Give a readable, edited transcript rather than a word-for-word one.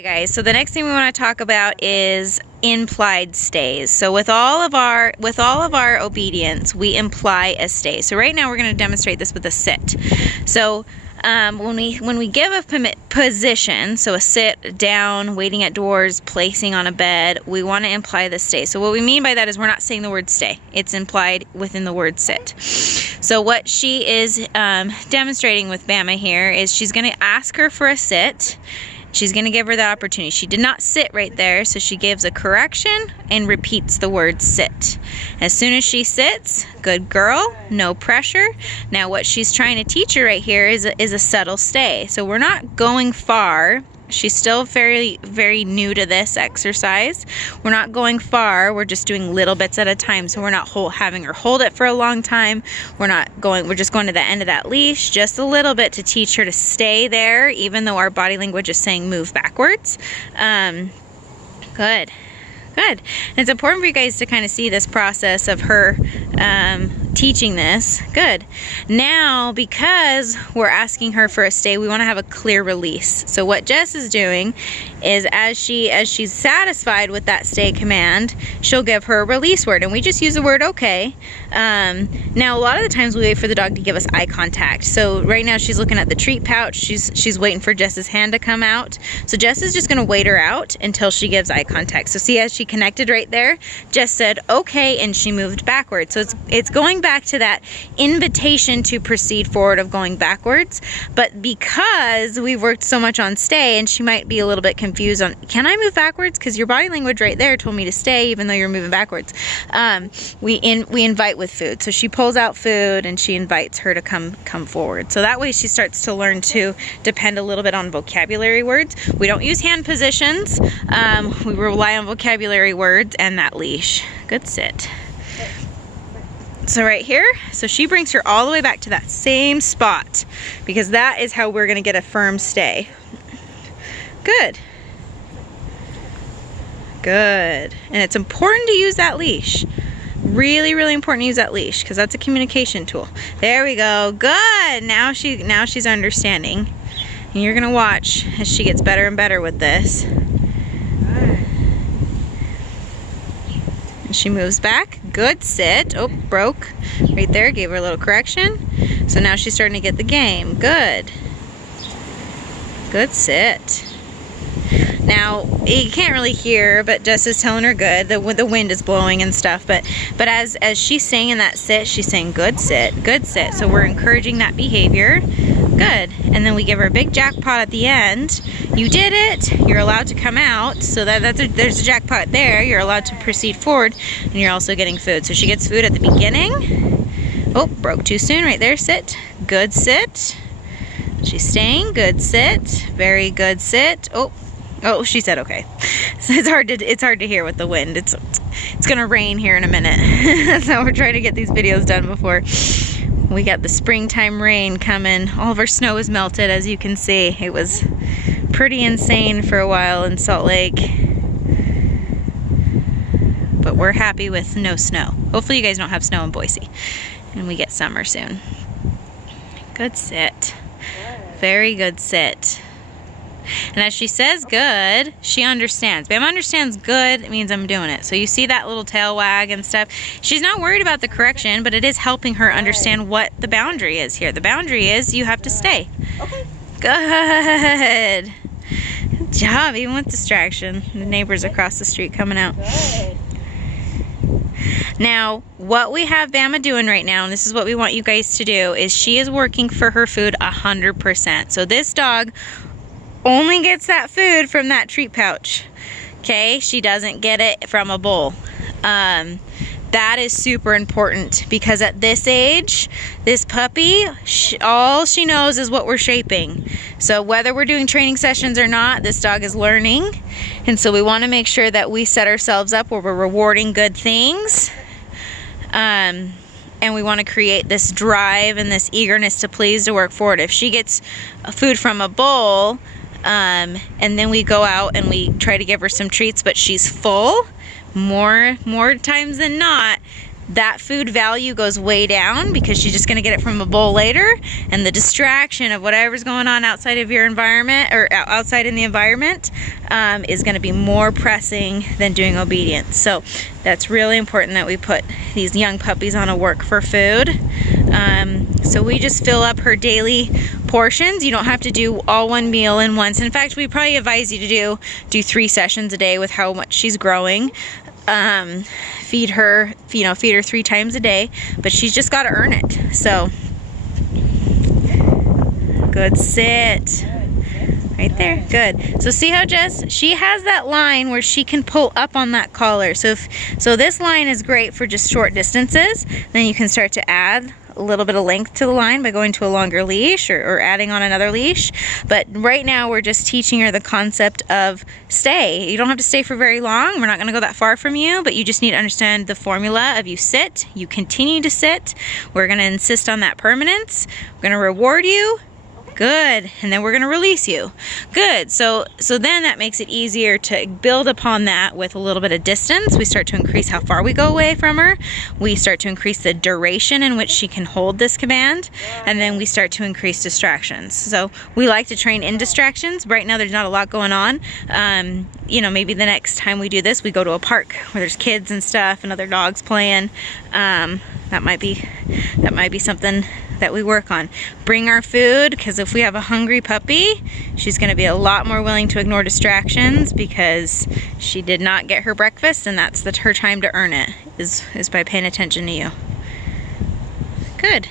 Hey guys, so the next thing we want to talk about is implied stays. So with all of our obedience, we imply a stay. So right now we're going to demonstrate this with a sit. So when we give a position, so a sit, down, waiting at doors, placing on a bed, we want to imply the stay. So what we mean by that is we're not saying the word stay. It's implied within the word sit. So what she is demonstrating with Bama here is she's going to ask her for a sit. She's going to give her that opportunity. She did not sit right there, so she gives a correction and repeats the word sit. As soon as she sits, good girl, no pressure. Now what she's trying to teach her right here is a subtle stay. So we're not going far. She's still very new to this exercise. We're not going far. We're just doing little bits at a time. So we're not having her hold it for a long time. We're just going to the end of that leash just a little bit to teach her to stay there, even though our body language is saying move backwards. Good. And it's important for you guys to kind of see this process of her teaching this. Good. Now, because we're asking her for a stay, we want to have a clear release. So what Jess is doing is as she's satisfied with that stay command, she'll give her a release word, and we just use the word okay. Now a lot of the times we wait for the dog to give us eye contact. So right now she's looking at the treat pouch. She's waiting for Jess's hand to come out. So Jess is just going to wait her out until she gives eye contact. So see, as she connected right there, Jess said okay, and she moved backwards. So it's going back to that invitation to proceed forward of going backwards. But because we've worked so much on stay, and she might be a little bit confused on, can I move backwards? Because your body language right there told me to stay even though you're moving backwards. We invite with food. So she pulls out food and she invites her to come forward. So that way she starts to learn to depend a little bit on vocabulary words. We don't use hand positions. We rely on vocabulary words and that leash. Good sit. So right here, so she brings her all the way back to that same spot because that is how we're going to get a firm stay. Good. And it's important to use that leash. Really important to use that leash because that's a communication tool. There we go. Good. Now she's understanding. And you're going to watch as she gets better and better with this. And she moves back. Good sit. Oh, broke. Right there. Gave her a little correction. So now she's starting to get the game. Good sit. Now, you can't really hear, but Jess is telling her good. The wind is blowing and stuff. But as she's saying in that sit, she's saying good sit. So we're encouraging that behavior. Good. And then we give her a big jackpot at the end. You did it. You're allowed to come out. So there's a jackpot there. You're allowed to proceed forward. And you're also getting food. So she gets food at the beginning. Oh, broke too soon. Right there. Sit. Good sit. She's staying. Good sit. Very good sit. Oh, she said okay. So it's hard to hear with the wind. It's gonna rain here in a minute. So we're trying to get these videos done before we got the springtime rain coming. All of our snow is melted, as you can see. It was pretty insane for a while in Salt Lake. But we're happy with no snow. Hopefully you guys don't have snow in Boise and we get summer soon. Good sit. Very good sit. And as she says good, she understands. Bama understands good, it means I'm doing it. So you see that little tail wag and stuff. She's not worried about the correction, but it is helping her understand what the boundary is here. The boundary is you have to stay. Okay. Good. Good job, even with distraction. The neighbors across the street coming out. Good. Now, what we have Bama doing right now, and this is what we want you guys to do, is she is working for her food 100%. So this dog only gets that food from that treat pouch. Okay, she doesn't get it from a bowl. That is super important because at this age, this puppy, all she knows is what we're shaping. So whether we're doing training sessions or not, this dog is learning. And so we want to make sure that we set ourselves up where we're rewarding good things. And we want to create this drive and this eagerness to please to work forward. If she gets food from a bowl, and then we go out and we try to give her some treats, but she's full, more times than not, that food value goes way down because she's just gonna get it from a bowl later, and the distraction of whatever's going on outside of your environment or outside in the environment is gonna be more pressing than doing obedience. So that's really important that we put these young puppies on a work for food. So we just fill up her daily portions. You don't have to do all one meal in once. In fact, we probably advise you to do 3 sessions a day with how much she's growing. Feed her 3 times a day, but she's just got to earn it. So good sit. Right there, good. So see how Jess, she has that line where she can pull up on that collar. So this line is great for just short distances. Then you can start to add a little bit of length to the line by going to a longer leash or adding on another leash. But right now we're just teaching her the concept of stay. You don't have to stay for very long. We're not gonna go that far from you, but you just need to understand the formula of you sit, you continue to sit. We're gonna insist on that permanence. We're gonna reward you. Good, and then we're gonna release you. Good, so then that makes it easier to build upon that with a little bit of distance. We start to increase how far we go away from her. We start to increase the duration in which she can hold this command, and then we start to increase distractions. So we like to train in distractions. Right now there's not a lot going on. Maybe the next time we do this, we go to a park where there's kids and stuff and other dogs playing. That might be something that we work on. Bring our food, because if we have a hungry puppy, she's going to be a lot more willing to ignore distractions because she did not get her breakfast, and that's her time to earn it is by paying attention to you. Good.